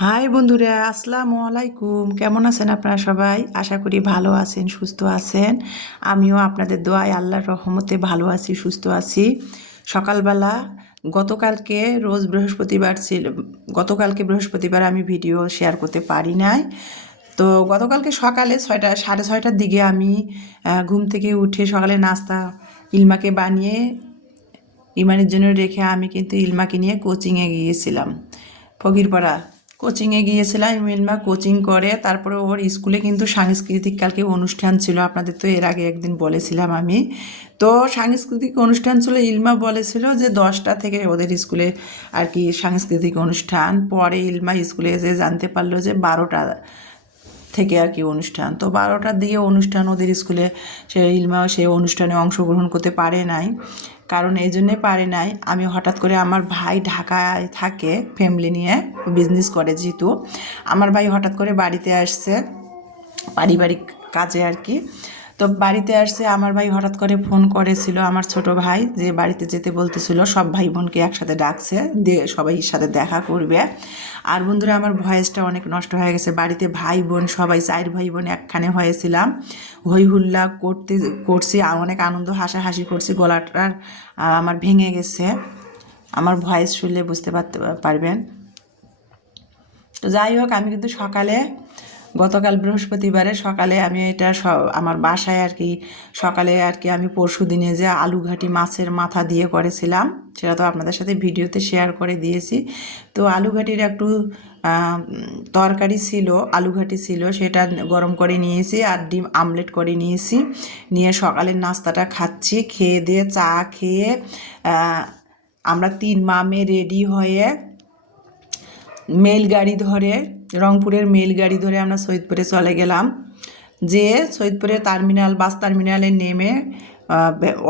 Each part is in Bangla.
হাই বন্ধুরা, আসসালামু আলাইকুম। কেমন আছেন আপনারা সবাই? আশা করি ভালো আছেন, সুস্থ আছেন। আমিও আপনাদের দোয়ায় আল্লাহর রহমতে ভালো আছি, সুস্থ আছি। সকালবেলা গতকালকে রোজ বৃহস্পতিবার ছিল, গতকালকে বৃহস্পতিবার আমি ভিডিও শেয়ার করতে পারি নাই। তো গতকালকে সকালে 6:30টার দিকে আমি ঘুম থেকে উঠে সকালে নাস্তা ইলমাকে বানিয়ে ইমানের জন্য রেখে আমি কিন্তু ইলমাকে নিয়ে কোচিংয়ে গিয়েছিলাম। ফকিরপাড়া কোচিংয়ে গিয়েছিলাম। ইলমা কোচিং করে, তারপরে ওর স্কুলে কিন্তু সাংস্কৃতিক কালকে অনুষ্ঠান ছিল, আপনাদের তো এর আগে একদিন বলেছিলাম আমি। তো সাংস্কৃতিক অনুষ্ঠান ছিল, ইলমা বলেছিল যে 10টা থেকে ওদের স্কুলে আর কি সাংস্কৃতিক অনুষ্ঠান। পরে ইলমা স্কুলে এসে জানতে পারলো যে 12টা থেকে আর কি অনুষ্ঠান। তো 12টার দিকে অনুষ্ঠান ওদের স্কুলে, সে ইলমা সে অনুষ্ঠানে অংশগ্রহণ করতে পারে নাই। কারণ এই জন্যে পারে নাই, আমি হঠাৎ করে, আমার ভাই ঢাকায় থাকে ফ্যামিলি নিয়ে, বিজনেস করে যেহেতু, আমার ভাই হঠাৎ করে বাড়িতে আসছে পারিবারিক কাজে আর কি। তো বাড়িতে আসছে, আমার ভাই হঠাৎ করে ফোন করেছিল, আমার ছোট ভাই, যে বাড়িতে যেতে বলতেছিল, সব ভাই বোনকে একসাথে ডাকছে, সবাই সাথে দেখা করবে। আর বন্ধুরা, আমার ভয়েসটা অনেক নষ্ট হয়ে গেছে। বাড়িতে ভাই বোন সবাই 4 ভাই বোন একখানে হয়েছিলাম, হই হুল্লা করছি, অনেক আনন্দ হাসাহাসি করছি। গলাটার আমার ভেঙে গেছে, আমার ভয়েস শুনলে বুঝতে পারবেন। তো যাই হোক, আমি কিন্তু সকালে, গতকাল বৃহস্পতিবারে সকালে আমি এটা আমার বাসায় আর কি, সকালে আর কি আমি পরশু দিনে যে আলুঘাটি মাছের মাথা দিয়ে করেছিলাম, সেটা তো আপনাদের সাথে ভিডিওতে শেয়ার করে দিয়েছি। তো আলুঘাটির একটু তরকারি ছিল, আলুঘাটি ছিল, সেটা গরম করে নিয়েছি আর ডিম আমলেট করে নিয়েছি, নিয়ে সকালের নাস্তাটা খাচ্ছি। খেয়ে দিয়ে চা খেয়ে আমরা 3 মামে রেডি হয়ে মেল গাড়ি ধরে, রংপুরের মেল গাড়ি ধরে আমরা সৈয়দপুরে চলে গেলাম। যে সৈয়দপুরের বাস টার্মিনালে নেমে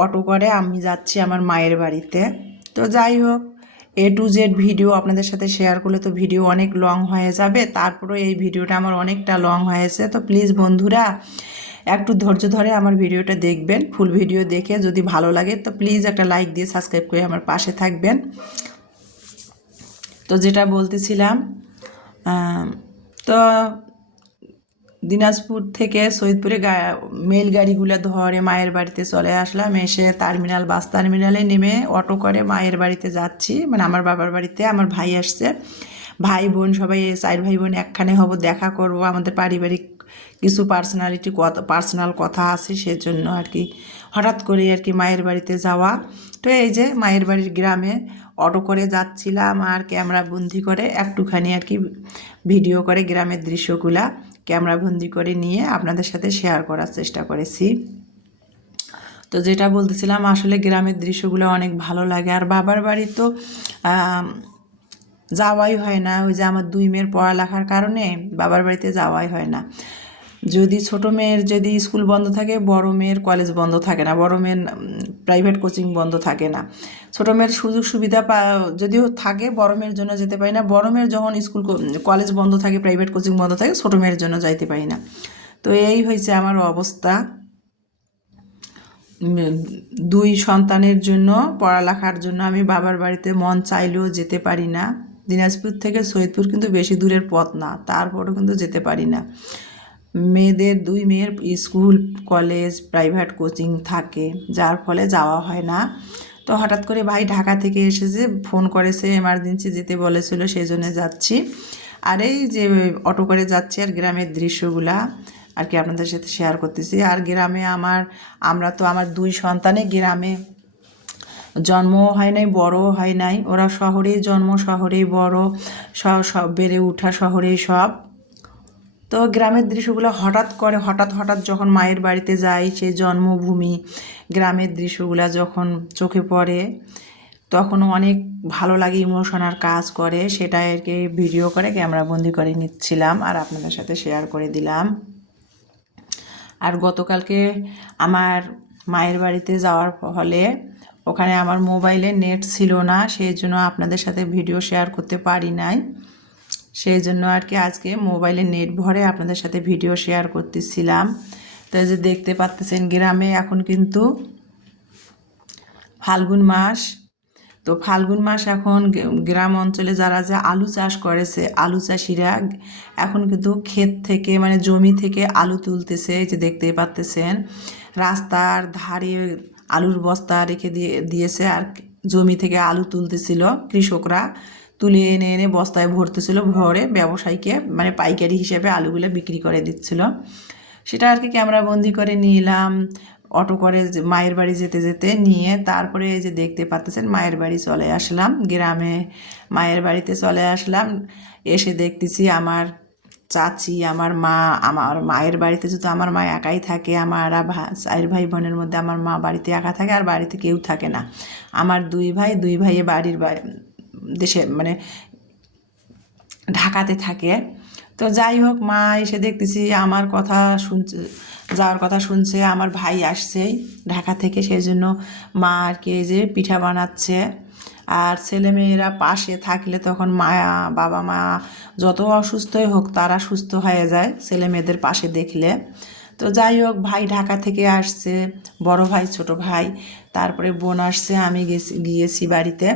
অটো করে আমি যাচ্ছি আমার মায়ের বাড়িতে। তো যাই হোক, A to Z ভিডিও আপনাদের সাথে শেয়ার করলে তো ভিডিও অনেক লং হয়ে যাবে, তারপরে এই ভিডিওটা আমার অনেকটা লং হয়েছে। তো প্লিজ বন্ধুরা, একটু ধৈর্য ধরে আমার ভিডিওটা দেখবেন। ফুল ভিডিও দেখে যদি ভালো লাগে তো প্লিজ একটা লাইক দিয়ে সাবস্ক্রাইব করে আমার পাশে থাকবেন। তো যেটা বলতেছিলাম, তো দিনাজপুর থেকে সৈয়দপুরে মেল গাড়িগুলো ধরে মায়ের বাড়িতে চলে আসলাম। এসে বাস টার্মিনালে নেমে অটো করে মায়ের বাড়িতে যাচ্ছি, মানে আমার বাবার বাড়িতে। আমার ভাই আসছে, ভাই বোন সবাই 4 ভাই বোন একখানে হব, দেখা করব, আমাদের পারিবারিক কিছু পার্সোনাল কথা আছে, সেজন্য আর কি হঠাৎ করে আর কি মায়ের বাড়িতে যাওয়া। তো এই যে মায়ের বাড়ির গ্রামে অটো করে যাচ্ছিলাম, আর ক্যামেরা বন্দি করে একটুখানি আর কি ভিডিও করে গ্রামের দৃশ্যগুলা ক্যামেরা বন্দি করে নিয়ে আপনাদের সাথে শেয়ার করার চেষ্টা করেছি। তো যেটা বলতেছিলাম, আসলে গ্রামের দৃশ্যগুলো অনেক ভালো লাগে। আর বাবার বাড়ি তো যাওয়াই হয় না, ওই যে আমার 2 মেয়ের পড়ালেখার কারণে বাবার বাড়িতে যাওয়াই হয় না। যদি ছোটো মেয়ের যদি স্কুল বন্ধ থাকে, বড় মেয়ের কলেজ বন্ধ থাকে না, বড় মেয়ের প্রাইভেট কোচিং বন্ধ থাকে না। ছোটো মেয়ের সুযোগ সুবিধা যদিও থাকে, বড় মেয়ের জন্য যেতে পারি না। বড় মেয়ের যখন স্কুল কলেজ বন্ধ থাকে, প্রাইভেট কোচিং বন্ধ থাকে, ছোটো মেয়ের জন্য যাইতে পারি না। তো এই হয়েছে আমার অবস্থা। 2 সন্তানের জন্য, পড়ালেখার জন্য আমি বাবার বাড়িতে মন চাইলেও যেতে পারি না। দিনাজপুর থেকে সৈয়দপুর কিন্তু বেশি দূরের পথ না, তারপরেও কিন্তু যেতে পারি না। মেয়েদের 2 মেয়ের স্কুল কলেজ প্রাইভেট কোচিং থাকে, যার ফলে যাওয়া হয় না। তো হঠাৎ করে ভাই ঢাকা থেকে এসেছে, ফোন করেছে, এমার্জেন্সি যেতে বলেছিল, সেই জন্য যাচ্ছি। আর এই যে অটো করে যাচ্ছি, আর গ্রামের দৃশ্যগুলা আর কি আপনাদের সাথে শেয়ার করতেছি। আর গ্রামে আমরা তো আমার 2 সন্তানে গ্রামে জন্মও হয় নাই, বড়ও হয় নাই। ওরা শহরেই জন্ম, শহরেই বড়, সব বেড়ে ওঠা শহরেই সব। তো গ্রামের দৃশ্যগুলো হঠাৎ যখন মায়ের বাড়িতে যাই, সেই জন্মভূমি গ্রামের দৃশ্যগুলো যখন চোখে পড়ে, তখন অনেক ভালো লাগে, ইমোশনাল কাজ করে, সেটা আর কি ভিডিও করে ক্যামেরা বন্দি করে নিচ্ছিলাম আর আপনাদের সাথে শেয়ার করে দিলাম। আর গতকালকে আমার মায়ের বাড়িতে যাওয়ার ফলে ওখানে আমার মোবাইলে নেট ছিল না, সেই জন্য আপনাদের সাথে ভিডিও শেয়ার করতে পারি নাই। সেই জন্য আর কি আজকে মোবাইলে নেট ভরে আপনাদের সাথে ভিডিও শেয়ার করতেছিলাম। তো যে দেখতে পাচ্ছেন, গ্রামে এখন কিন্তু ফাল্গুন মাস, তো ফাল্গুন মাস এখন গ্রাম অঞ্চলে যারা যে আলু চাষ করেছে আলু চাষিরা এখন কিন্তু ক্ষেত থেকে মানে জমি থেকে আলু তুলতেছে, এই যে দেখতেই পাচ্তেছেন রাস্তার ধারে আলুর বস্তা রেখে দিয়েছে আর জমি থেকে আলু তুলতেছিল কৃষকরা, তুলে এনে এনে বস্তায় ভরতেছিল, ভরে ব্যবসায়ীকে মানে পাইকারি হিসেবে আলুগুলো বিক্রি করে দিচ্ছিল। সেটা আর কি ক্যামেরা বন্দি করে নিলাম অটো করে মায়ের বাড়ি যেতে যেতে নিয়ে। তারপরে এই যে দেখতে পাচ্ছেন মায়ের বাড়ি চলে আসলাম, গ্রামে মায়ের বাড়িতে চলে আসলাম। এসে দেখতেছি আমার চাচি, আমার মা, আমার মায়ের বাড়িতে যেহেতু আমার মা একাই থাকে, আমার চার ভাই বোনের মধ্যে আমার মা বাড়িতে একা থাকে আর বাড়িতে কেউ থাকে না। আমার দুই ভাইয়ে বাড়ির দেশে মানে ঢাকাতে থাকে। তো যাই হোক মা এসে দেখতেছি আমার কথা শুনছে, যাওয়ার কথা শুনছে, আমার ভাই আসছেই ঢাকা থেকে, সেই জন্য মা আর কি এই যে পিঠা বানাচ্ছে। আর ছেলেমেয়েরা পাশে থাকলে তখন বাবা মা যত অসুস্থই হোক তারা সুস্থ হয়ে যায় ছেলে মেয়েদের পাশে দেখলে। তো যাই হোক ভাই ঢাকা থেকে আসছে, বড় ভাই ছোট ভাই, তারপরে বোন আসছে, আমি গিয়েছি বাড়িতে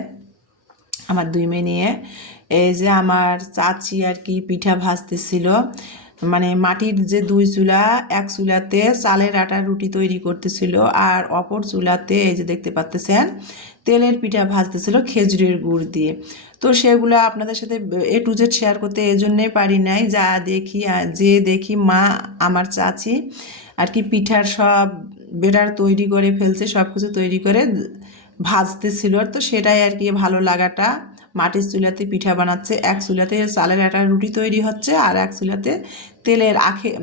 আমার দুই মেয়ে নিয়ে। এই যে আমার চাচি আর কি পিঠা ভাজতেছিল, মানে মাটির যে দুই চুলা, এক চুলাতে চালের আটার রুটি তৈরি করতেছিল আর অপর চুলাতে এই যে দেখতে পাচ্তেছেন তেলের পিঠা ভাজতেছিল খেজুরের গুড় দিয়ে। তো সেগুলো আপনাদের সাথে A to Z শেয়ার করতে এজন্যই পারি নাই, যা দেখি মা আমার চাচি আর কি পিঠার সব বেটার তৈরি করে ফেলছে, সব কিছু তৈরি করে ভাজতেছিল। তো সেটাই আর কি ভালো লাগাটা, মাটির চুলাতে পিঠা বানাচ্ছে, এক চুলাতে চালের আটার রুটি তৈরি হচ্ছে আর এক চুলাতে তেলের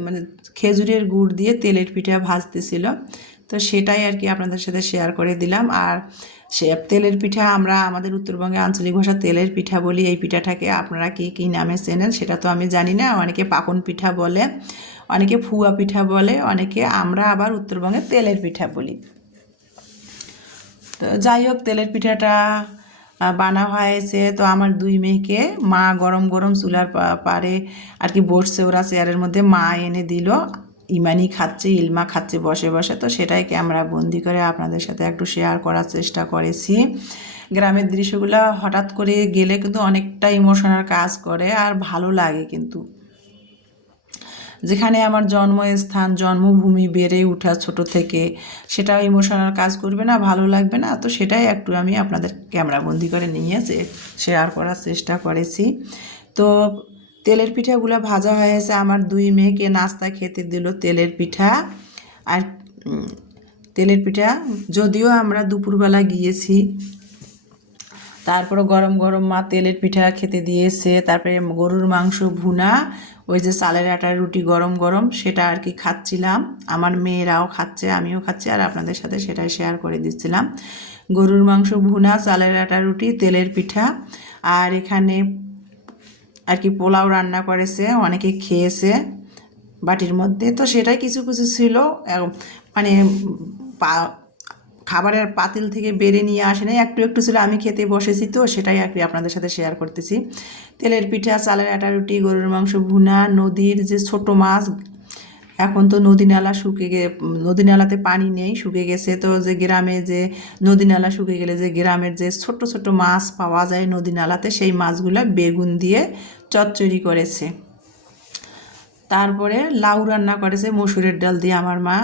মানে খেজুরের গুড় দিয়ে তেলের পিঠা ভাজতেছিল। তো সেটাই আর কি আপনাদের সাথে শেয়ার করে দিলাম। আর সে তেলের পিঠা আমরা আমাদের উত্তরবঙ্গে আঞ্চলিক ভাষা তেলের পিঠা বলি, এই পিঠাটাকে আপনারা কী নামে চেনেন সেটা তো আমি জানি না। অনেকে পাকন পিঠা বলে, অনেকে ফুয়া পিঠা বলে, অনেকে আমরা আবার উত্তরবঙ্গে তেলের পিঠা বলি। তো যাই হোক তেলের পিঠাটা বানা হয়েছে। তো আমার দুই মেয়েকে মা গরম গরম চুলার পারে আর কি বসছে, ওরা চেয়ারের মধ্যে মা এনে দিল, ইমানি খাচ্ছে, ইলমা খাচ্ছে বসে বসে। তো সেটাই ক্যামেরা বন্দি করে আপনাদের সাথে একটু শেয়ার করার চেষ্টা করেছি। গ্রামের দৃশ্যগুলো হঠাৎ করে গেলে কিন্তু অনেকটা ইমোশনাল কাজ করে আর ভালো লাগে, কিন্তু যেখানে আমার জন্মস্থান জন্মভূমি বেড়ে ওঠা ছোট থেকে, সেটাও ইমোশনাল কাজ করবে না, ভালো লাগবে না। তো সেটাই একটু আমি আপনাদের ক্যামেরাবন্দি করে নিয়ে শেয়ার করার চেষ্টা করেছি। তো তেলের পিঠাগুলো ভাজা হয়েছে, আমার দুই মেয়েকে নাস্তা খেতে দিল তেলের পিঠা। আর তেলের পিঠা যদিও আমরা দুপুরবেলা গিয়েছি, তারপরে গরম গরম মা তেলের পিঠা খেতে দিয়েছে, তারপরে গরুর মাংস ভুনা, ওই যে চালের আটার রুটি গরম গরম সেটা আর কি খাচ্ছিলাম, আমার মেয়েরাও খাচ্ছে, আমিও খাচ্ছি আর আপনাদের সাথে সেটাই শেয়ার করে দিচ্ছিলাম। গরুর মাংস ভুনা, চালের আটার রুটি, তেলের পিঠা, আর এখানে আর কি পোলাও রান্না করেছে, অনেকে খেয়েছে বাটির মধ্যে। তো সেটাই কিছু কিছু ছিল, মানে খাবারের পাতিল থেকে বেড়ে নিয়ে আসে নাই, একটু একটু ছিল, আমি খেতে বসেছি তো সেটাই আর কি আপনাদের সাথে শেয়ার করতেছি। তেলের পিঠা, চালের আটা রুটি, গরুর মাংস ভুনা, নদীর যে ছোট মাছ, এখন তো নদী নালা নদী নালাতে পানি নেই, শুকে গেছে। তো যে গ্রামে যে নদী নালা শুকে গেলে যে গ্রামের যে ছোট ছোট মাছ পাওয়া যায় নদী নালাতে, সেই মাছগুলো বেগুন দিয়ে চচ্চড়ি করেছে। তারপরে লাউ রান্না করেছে মসুরের ডাল দিয়ে আমার মা,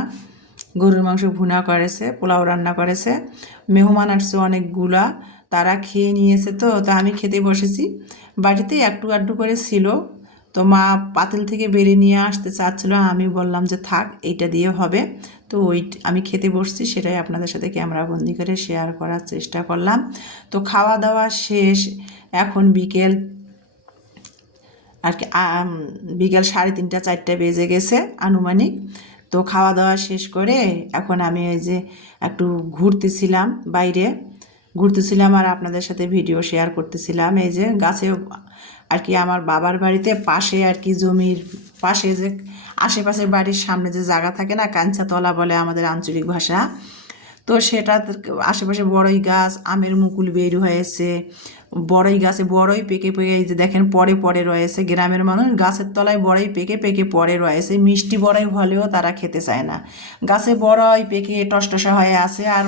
গরুর মাংস ভুনা করেছে, পোলাও রান্না করেছে। মেহমান আসছে অনেকগুলা, তারা খেয়ে নিয়েছে। তো আমি খেতে বসেছি, বাড়িতে একটু আধটু করে ছিল। তো মা পাতিল থেকে বেরিয়ে নিয়ে আসতে চাচ্ছিলো, আমি বললাম যে থাক এইটা দিয়ে হবে। তো আমি খেতে বসছি, সেটাই আপনাদের সাথে ক্যামেরাবন্দি করে শেয়ার করার চেষ্টা করলাম। তো খাওয়া দাওয়া শেষ, এখন বিকেল আর কি বিকেল 3:30 4টা বেজে গেছে আনুমানিক। তো খাওয়া দাওয়া শেষ করে এখন আমি ওই যে একটু ঘুরতেছিলাম, বাইরে ঘুরতেছিলাম আর আপনাদের সাথে ভিডিও শেয়ার করতেছিলাম। এই যে গাছে আর কি আমার বাবার বাড়িতে পাশে আর কি জমির পাশে যে আশেপাশের বাড়ির সামনে যে জায়গা থাকে না, কাঞ্চাতলা বলে আমাদের আঞ্চলিক ভাষা। তো সেটা আশেপাশে বড়ই গাছ, আমের মুকুল বের হয়েছে, বড়ই গাছে বড়ই পেকে পেকে এই যে দেখেন পরে পরে রয়েছে। গ্রামের মানুষ গাছের তলায় বড়ই পেকে পেকে পরে রয়েছে, মিষ্টি বড়ই হলেও তারা খেতে চায় না, গাছে বড়ই পেকে টসটসা হয়ে আছে। আর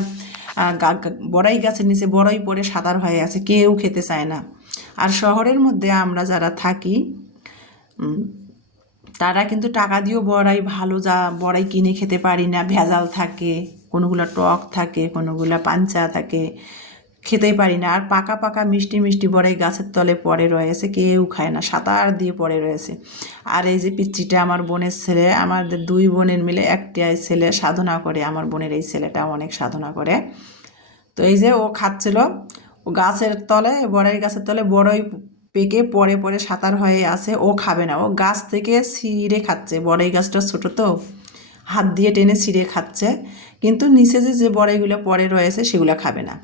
বড়াই গাছের নিচে বড়াই পড়ে সাদার হয়ে আছে, কেউ খেতে চায় না। আর শহরের মধ্যে আমরা যারা থাকি তারা কিন্তু টাকা দিয়েও বড়াই ভালো বড়াই কিনে খেতে পারি না, ভেজাল থাকে, কোনোগুলো টক থাকে, কোনোগুলো পাঞ্চা থাকে, খেতেই পারি না। আর পাকা পাকা মিষ্টি মিষ্টি বড়াই গাছের তলে পড়ে রয়েছে, কেউ খায় না, সাতার দিয়ে পড়ে রয়েছে। আর এই যে পিচ্চিটা আমার বোনের ছেলে, আমাদের দুই বোনের মিলে একটাই ছেলে সাধনা করে, আমার বোনের এই ছেলেটা অনেক সাধনা করে। তো এই যে ও খাচ্ছিল, ও গাছের তলে, বড়াই গাছের তলে বড়ই পেকে পড়ে পড়ে সাতার হয়ে আছে, ও খাবে না, ও গাছ থেকে ছিঁড়ে খাচ্ছে। বড়াই গাছটা ছোটো তো, হাত দিয়ে টেনে ছিঁড়ে খাচ্ছে, কিন্তু নিচে যে বড়াইগুলো পড়ে রয়েছে সেগুলো খাবে না।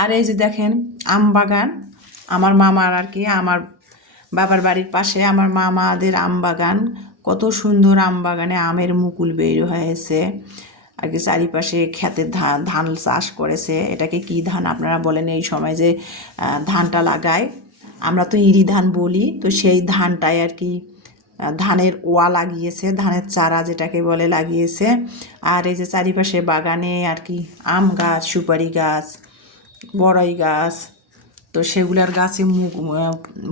আর এই যে দেখেন আম বাগান, আমার মামার আর কি, আমার বাবার বাড়ির পাশে আমার মামাদের আম বাগান, কত সুন্দর আম বাগানে আমের মুকুল বের হয়েছে আর কি। চারিপাশে খেতে ধান চাষ করেছে। এটাকে কি ধান আপনারা বলেন এই সময় যে ধানটা লাগায়, আমরা তো ইরি ধান বলি, তো সেই ধানটাই আর কি ধানের ওয়া লাগিয়েছে, ধানের চারা যেটাকে বলে লাগিয়েছে। আর এই যে চারিপাশে বাগানে আর কি আম গাছ, সুপারি গাছ, বড়াই গাছ, তো সেগুলার গাছে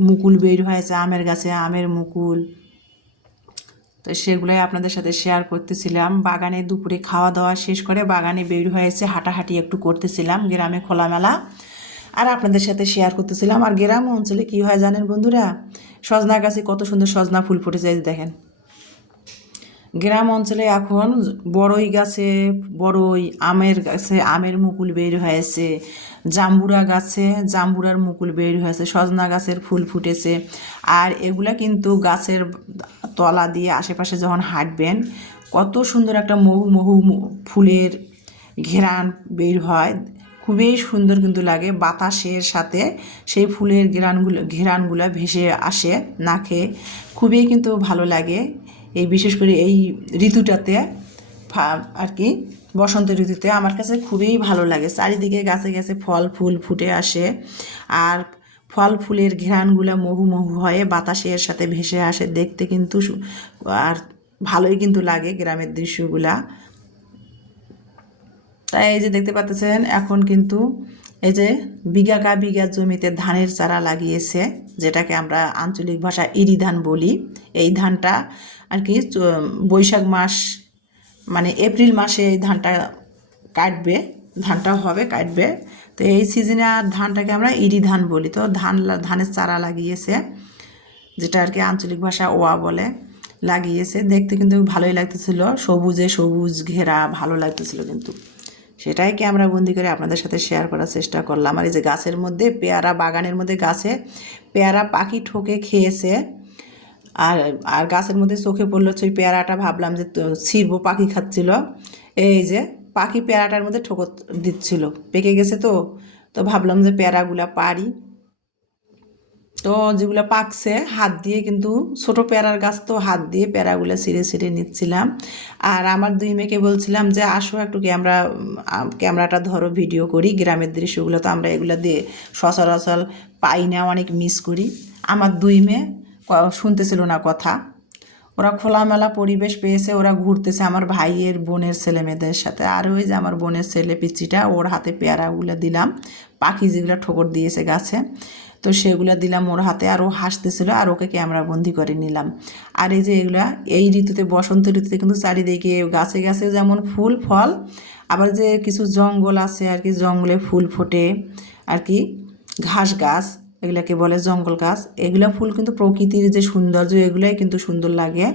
মুকুল বের হয়েছে, আমের গাছে আমের মুকুল। তো সেগুলোই আপনাদের সাথে শেয়ার করতেছিলাম। বাগানে দুপুরে খাওয়া দাওয়া শেষ করে বাগানে বের হয়েছে, হাঁটাহাঁটি একটু করতেছিলাম, গ্রামে খোলামেলা, আর আপনাদের সাথে শেয়ার করতেছিলাম। আর গ্রাম অঞ্চলে কী হয় জানেন বন্ধুরা, সজনা গাছে কত সুন্দর সজনা ফুল ফুটেছে, দেখেন। গ্রাম অঞ্চলে এখন বড়ই গাছে, বড়ই আমের গাছে আমের মুকুল বের হয়েছে, জাম্বুরা গাছে জাম্বুরার মুকুল বের হয়েছে, সজনা গাছের ফুল ফুটেছে। আর এগুলা কিন্তু গাছের তলা দিয়ে আশেপাশে যখন হাঁটবেন, কত সুন্দর একটা মহু মহু ফুলের ঘেরান বের হয়, খুবই সুন্দর কিন্তু লাগে। বাতাসের সাথে সেই ফুলের ঘেরানগুলো ভেসে আসে নাকে, খুবই কিন্তু ভালো লাগে। এই বিশেষ করে এই ঋতুটাতে আর কি, বসন্ত ঋতুতে আমার কাছে খুবই ভালো লাগে। চারিদিকে গাছে গাছে ফল ফুল ফুটে আসে, আর ফল ফুলের ঘ্রাণগুলো মহু মহু হয়ে বাতাসের সাথে ভেসে আসে, দেখতে কিন্তু আর ভালোই কিন্তু লাগে গ্রামের দৃশ্যগুলা। তাই এই যে দেখতে পাচ্ছেন এখন কিন্তু এই যে বিঘা বিঘা জমিতে ধানের চারা লাগিয়েছে, যেটাকে আমরা আঞ্চলিক ভাষা ইরি ধান বলি। এই ধানটা আর কি বৈশাখ মাস মানে এপ্রিল মাসে এই ধানটা কাটবে, ধানটা হবে কাটবে। তো এই সিজনে আর ধানটাকে আমরা ইরি ধান বলি। তো ধানের চারা লাগিয়েছে, যেটা আর কি আঞ্চলিক ভাষা ওয়া বলে, লাগিয়েছে। দেখতে কিন্তু ভালোই লাগতেছিল, সবুজে সবুজ ঘেরা, ভালো লাগতেছিল কিন্তু। সেটাই ক্যামেরা বন্দি করে আপনাদের সাথে শেয়ার করার চেষ্টা করলাম। আর এই যে গাছের মধ্যে পেয়ারা, বাগানের মধ্যে গাছে পেয়ারা পাখি ঠোকে খেয়েছে, আর আর গাছের মধ্যে চোখে পড়লো সেই পেয়ারাটা, ভাবলাম যে ছিঁড়বো, পাখি খাচ্ছিল। এই যে পাখি পেয়ারাটার মধ্যে ঠোকর দিচ্ছিল, পেকে গেছে তো, তো ভাবলাম যে পেয়ারাগুলা পারি। তো যেগুলো পাকছে হাত দিয়ে, কিন্তু ছোটো পেয়ারার গাছ তো হাত দিয়ে পেয়ারাগুলো ছিঁড়ে ছিঁড়ে নিচ্ছিলাম। আর আমার দুই মেয়েকে বলছিলাম যে আসো একটু ক্যামেরাটা ধরো, ভিডিও করি। গ্রামের দৃশ্যগুলো তো আমরা এগুলো দিয়ে সচরাচর পাই না, অনেক মিস করি। আমার দুই মেয়ে শুনতেছিল না কথা, ওরা খোলামেলা পরিবেশ পেয়েছে, ওরা ঘুরতেছে আমার ভাইয়ের বোনের ছেলে মেয়েদের সাথে। আর ওই যে আমার বোনের ছেলে পিচ্চিটা, ওর হাতে পেয়ারাগুলো দিলাম, পাখি যেগুলো ঠোকর দিয়েছে গাছে, তো সেগুলো দিলাম ওর হাতে, আর ও হাসতেছিল, আর ওকে ক্যামেরা বন্দি করে নিলাম। আর এই যে এগুলা এই ঋতুতে, বসন্ত ঋতুতে কিন্তু চারিদিকে গাছে গাছে যেমন ফুল ফল, আবার যে কিছু জঙ্গল আছে আর কি, জঙ্গলে ফুল ফোটে আর কি, ঘাস গাছ এগুলাকে বলে জঙ্গল গাছ। এগুলো ফুল কিন্তু প্রকৃতির যে সৌন্দর্য, এগুলাই কিন্তু সুন্দর লাগে।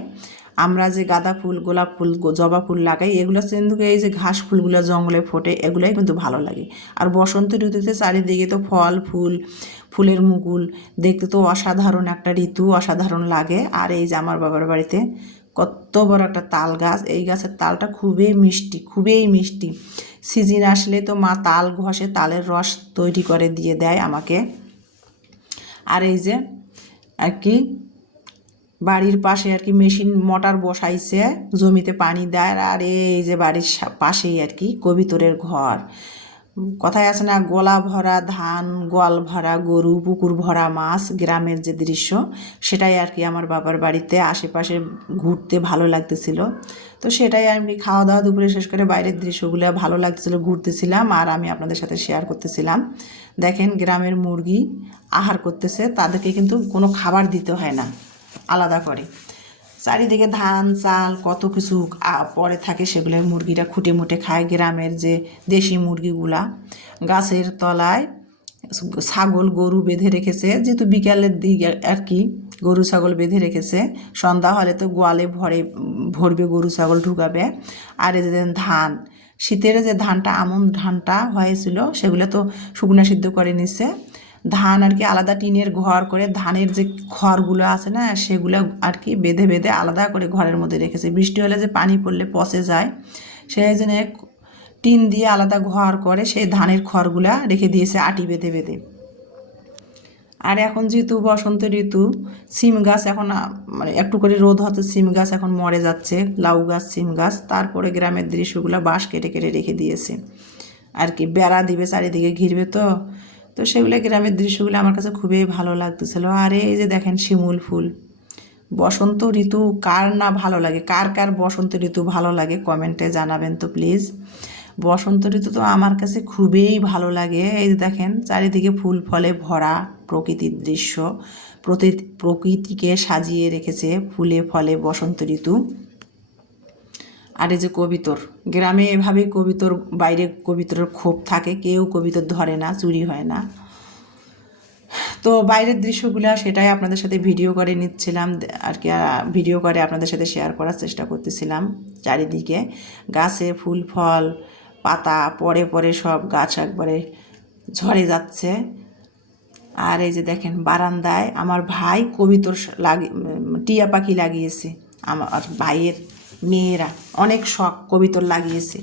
আমরা যে গাঁদা ফুল, গোলাপ ফুল, জবা ফুল লাগাই, এগুলো কিন্তু এই যে ঘাস ফুলগুলো জঙ্গলে ফোটে, এগুলাই কিন্তু ভালো লাগে। আর বসন্ত ঋতুতে চারিদিকে তো ফল ফুল, ফুলের মুকুল, দেখতে তো অসাধারণ একটা ঋতু, অসাধারণ লাগে। আর এই যে আমার বাবার বাড়িতে কত বড় একটা তাল গাছ, এই গাছের তালটা খুবই মিষ্টি, খুবই মিষ্টি। সিজন আসলে তো মা তাল ঘষে তালের রস তৈরি করে দিয়ে দেয় আমাকে। আর এই যে আর কি বাড়ির পাশে আর কি মেশিন মোটর বসাইছে, জমিতে পানি দেয়। আর এই যে বাড়ির পাশেই আর কি কবিতরের ঘর, কথায় আছে না, গলা ভরা ধান, গোয়াল ভরা গরু, পুকুর ভরা মাছ, গ্রামের যে দৃশ্য সেটাই আর কি আমার বাবার বাড়িতে আশেপাশে ঘুরতে ভালো লাগতেছিল। তো সেটাই আমি খাওয়া দাওয়া দুপুরে শেষ করে বাইরের দৃশ্যগুলো ভালো লাগতেছিল, ঘুরতেছিলাম আর আমি আপনাদের সাথে শেয়ার করতেছিলাম। দেখেন গ্রামের মুরগি আহার করতেছে, তাদেরকে কিন্তু কোনো খাবার দিতে হয় না আলাদা করে। চারিদিকে ধান চাল কত কিছু পরে থাকে, সেগুলো মুরগিরা খুঁটে মুটে খায়। গ্রামের যে দেশি মুরগিগুলা গাছের তলায় ছাগল গরু বেঁধে রেখেছে, যেহেতু বিকালের দিকে আর কি গরু ছাগল বেঁধে রেখেছে, সন্ধ্যা হলে তো গোয়ালে ভরবে গরু ছাগল ঢুকাবে। আর এই যে ধান, শীতের যে ধানটা আমন ধানটা হয়েছিল সেগুলো তো শুকনা সিদ্ধ করে নিচ্ছে। ধান আর কি আলাদা টিনের ঘর করে ধানের যে খড়গুলো আছে না সেগুলো আর কি বেঁধে বেঁধে আলাদা করে ঘরের মধ্যে রেখেছে। বৃষ্টি হলে যে পানি পড়লে পচে যায়, সেই জন্য টিন দিয়ে আলাদা ঘর করে সেই ধানের খড়গুলা রেখে দিয়েছে আটি বেঁধে বেঁধে। আর এখন যেহেতু বসন্ত ঋতু, সিম গাছ এখন মানে একটু করে রোদ হচ্ছে, সিম গাছ এখন মরে যাচ্ছে, লাউ গাছ সিম গাছ। তারপরে গ্রামের দৃশ্যগুলো বাঁশ কেটে কেটে রেখে দিয়েছে আর কি, বেড়া দিবে চারিদিকে ঘিরবে। তো তো সেগুলো গ্রামের দৃশ্যগুলো আমার কাছে খুবই ভালো লাগতেছিল। আর এই যে দেখেন শিমুল ফুল, বসন্ত ঋতু কার না ভালো লাগে, কার কার বসন্ত ঋতু ভালো লাগে কমেন্টে জানাবেন তো প্লিজ। বসন্ত ঋতু তো আমার কাছে খুবই ভালো লাগে। এই যে দেখেন চারিদিকে ফুল ফলে ভরা প্রকৃতির দৃশ্য, প্রকৃতিকে সাজিয়ে রেখেছে ফুলে ফলে বসন্ত ঋতু। আর এই যে কবিতর, গ্রামে এভাবেই কবিতর, বাইরে কবিতরের খোপ থাকে, কেউ কবিতর ধরে না, চুরি হয় না। তো বাইরের দৃশ্যগুলো সেটাই আপনাদের সাথে ভিডিও করে নিচ্ছিলাম আর কি, ভিডিও করে আপনাদের সাথে শেয়ার করার চেষ্টা করতেছিলাম। চারিদিকে গাছে ফুল ফল পাতা পরে পরে সব গাছ একবারে ঝরে যাচ্ছে। আর এই যে দেখেন বারান্দায় আমার ভাই কবিতর টিয়া পাখি লাগিয়েছে। আমার ভাইয়ের মেয়েরা অনেক শখ কবিতর লাগিয়েছে।